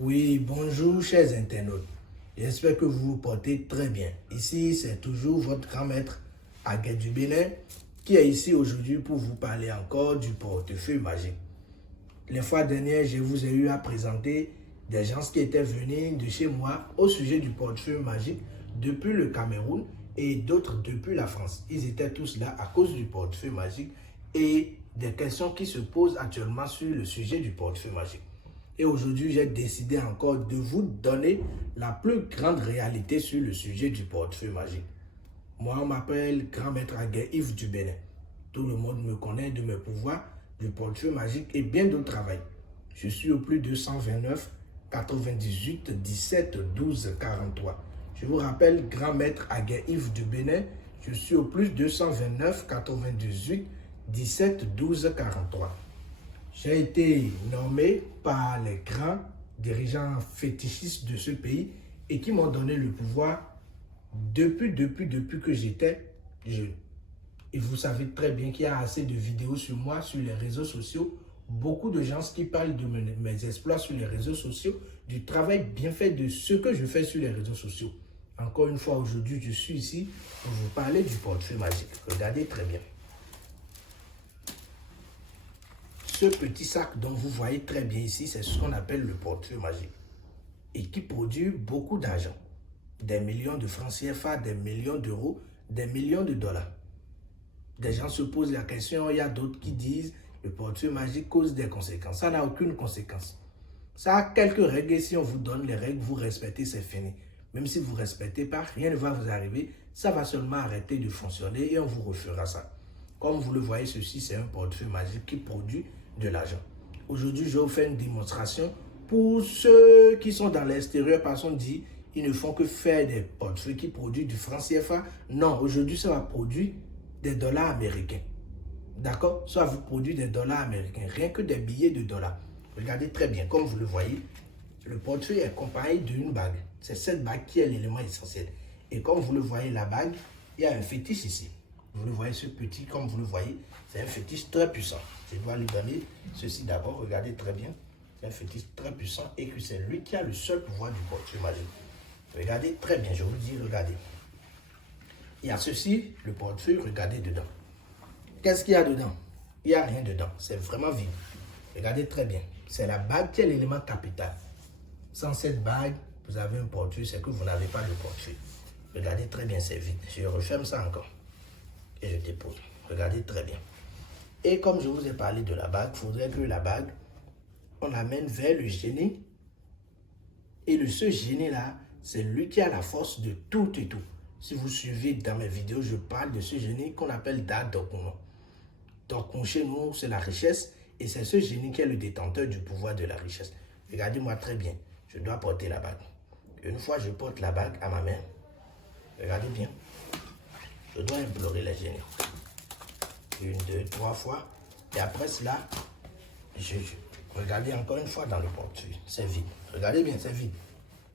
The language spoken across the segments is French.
Oui, bonjour chers internautes. J'espère que vous vous portez très bien. Ici, c'est toujours votre grand maître Aguet du Bénin qui est ici aujourd'hui pour vous parler encore du portefeuille magique. Les fois dernières, je vous ai eu à présenter des gens qui étaient venus de chez moi au sujet du portefeuille magique depuis le Cameroun et d'autres depuis la France. Ils étaient tous là à cause du portefeuille magique et des questions qui se posent actuellement sur le sujet du portefeuille magique. Et aujourd'hui, j'ai décidé encore de vous donner la plus grande réalité sur le sujet du portefeuille magique. Moi, on m'appelle Grand Maître Aguet Yves du Bénin. Tout le monde me connaît de mes pouvoirs du portefeuille magique et bien d'autres travail. Je suis au plus de 129 98 17 12 43. Je vous rappelle, Grand Maître Aguet Yves du Bénin, je suis au plus de 129 98 17 12 43. J'ai été nommé par les grands dirigeants fétichistes de ce pays et qui m'ont donné le pouvoir depuis que j'étais jeune. Et vous savez très bien qu'il y a assez de vidéos sur moi sur les réseaux sociaux. Beaucoup de gens qui parlent de mes exploits sur les réseaux sociaux, du travail bien fait de ce que je fais sur les réseaux sociaux. Encore une fois, aujourd'hui, je suis ici pour vous parler du portefeuille magique. Regardez très bien. Ce petit sac dont vous voyez très bien ici, c'est ce qu'on appelle le portefeuille magique et qui produit beaucoup d'argent. Des millions de francs CFA, des millions d'euros, des millions de dollars. Des gens se posent la question, il y a d'autres qui disent le portefeuille magique cause des conséquences. Ça n'a aucune conséquence. Ça a quelques règles et si on vous donne les règles, vous respectez, c'est fini. Même si vous ne respectez pas, rien ne va vous arriver. Ça va seulement arrêter de fonctionner et on vous refera ça. Comme vous le voyez, ceci, c'est un portefeuille magique qui produit de l'argent. Aujourd'hui, je vais vous faire une démonstration pour ceux qui sont dans l'extérieur parce qu'on dit ils ne font que faire des portefeuilles qui produisent du franc CFA. Non, aujourd'hui, ça va produire des dollars américains. D'accord? Ça va vous produire des dollars américains, rien que des billets de dollars. Regardez très bien, comme vous le voyez, le portefeuille est accompagné d'une bague. C'est cette bague qui est l'élément essentiel. Et comme vous le voyez, la bague, il y a un fétiche ici. Vous le voyez, ce petit, comme vous le voyez, c'est un fétiche très puissant. Je dois lui donner ceci d'abord. Regardez très bien. C'est un fétiche très puissant et que c'est lui qui a le seul pouvoir du portefeuille magique. Regardez très bien, je vous dis, regardez. Il y a ceci, le portefeuille, regardez dedans. Qu'est-ce qu'il y a dedans? Il n'y a rien dedans. C'est vraiment vide. Regardez très bien. C'est la bague qui est l'élément capital. Sans cette bague, vous avez un portefeuille, c'est que vous n'avez pas de portefeuille. Regardez très bien, c'est vide. Je referme ça encore. Et je dépose. Regardez très bien. Et comme je vous ai parlé de la bague, il faudrait que la bague, on l'amène vers le génie. Et ce génie-là, c'est lui qui a la force de tout et tout. Si vous suivez dans mes vidéos, je parle de ce génie qu'on appelle Dadokuno. Donc, chez nous, c'est la richesse. Et c'est ce génie qui est le détenteur du pouvoir de la richesse. Regardez-moi très bien. Je dois porter la bague. Une fois, je porte la bague à ma main. Regardez bien. Je dois implorer les génies. 1, 2, 3 fois. Et après cela, regardez encore une fois dans le portefeuille. C'est vide. Regardez bien, c'est vide.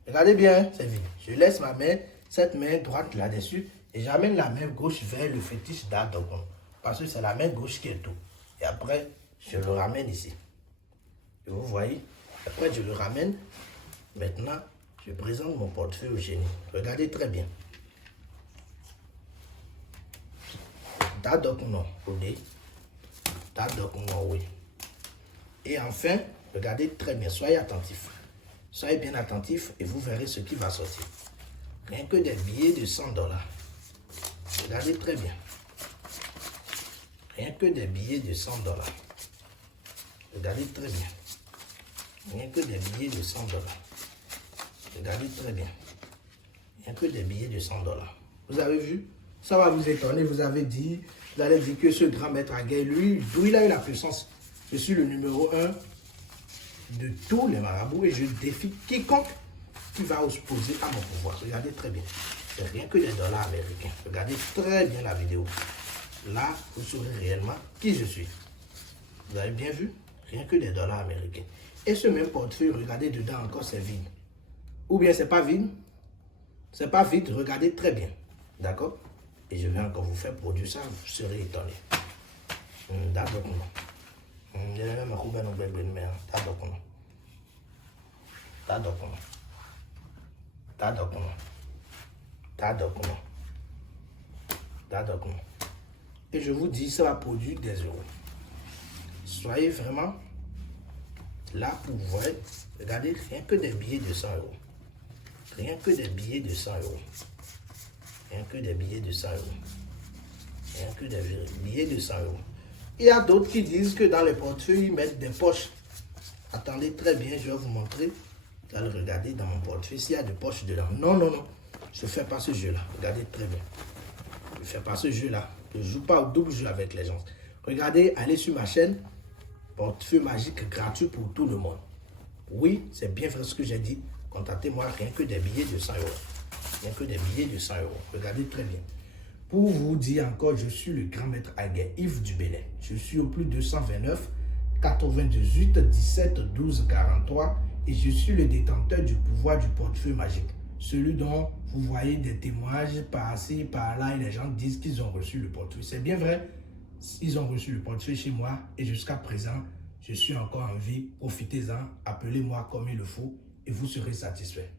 Regardez bien, c'est vide. Je laisse ma main, cette main droite là-dessus, et j'amène la main gauche vers le fétiche d'Adogon. Parce que c'est la main gauche qui est tout. Et après, je le ramène ici. Et vous voyez, après je le ramène. Maintenant, je présente mon portefeuille au génie. Regardez très bien. Dadokuno, Odé. Dadokuno, oui. Et enfin, regardez très bien, soyez attentifs. Soyez bien attentifs et vous verrez ce qui va sortir. Rien que des billets de 100 dollars. Regardez très bien. Rien que des billets de 100 dollars. Regardez très bien. Rien que des billets de 100 dollars. Regardez très bien. Rien que des billets de 100 dollars. Vous avez vu? Ça va vous étonner. Vous allez dire que ce grand maître Aguet, lui, d'où il a eu la puissance. Je suis le numéro 1 de tous les marabouts et je défie quiconque qui va s'opposer à mon pouvoir. Regardez très bien. C'est rien que des dollars américains. Regardez très bien la vidéo. Là, vous saurez réellement qui je suis. Vous avez bien vu? Rien que des dollars américains. Et ce même portefeuille, regardez dedans encore, c'est vide. Ou bien c'est pas vide. C'est pas vide, regardez très bien. D'accord? Et je vais encore vous faire produire ça, vous serez étonné. D'accord. ta document, ta document, ta document, ta document. Et je vous dis, ça va produire des euros. Soyez vraiment là pour voir. Regardez, rien que des billets de 100 euros. Rien que des billets de 100 euros. Rien que des billets de 100 euros. Rien que des billets de 100 euros. Il y a d'autres qui disent que dans les portefeuilles, ils mettent des poches. Attendez très bien, je vais vous montrer. Vous allez regarder dans mon portefeuille s'il y a des poches dedans. Non, non, non. Je ne fais pas ce jeu-là. Regardez très bien. Je ne fais pas ce jeu-là. Je ne joue pas au double jeu avec les gens. Regardez, allez sur ma chaîne. Portefeuille magique gratuit pour tout le monde. Oui, c'est bien vrai ce que j'ai dit. Contactez-moi, rien que des billets de 100 euros. Rien que des billets de 100 euros. Regardez très bien. Pour vous dire encore, je suis le grand maître Aguet, Yves du Bénin. Je suis au plus 229 98 17 12 43 et je suis le détenteur du pouvoir du portefeuille magique. Celui dont vous voyez des témoignages par-ci, par-là et les gens disent qu'ils ont reçu le portefeuille. C'est bien vrai, ils ont reçu le portefeuille chez moi et jusqu'à présent, je suis encore en vie. Profitez-en, appelez-moi comme il le faut et vous serez satisfait.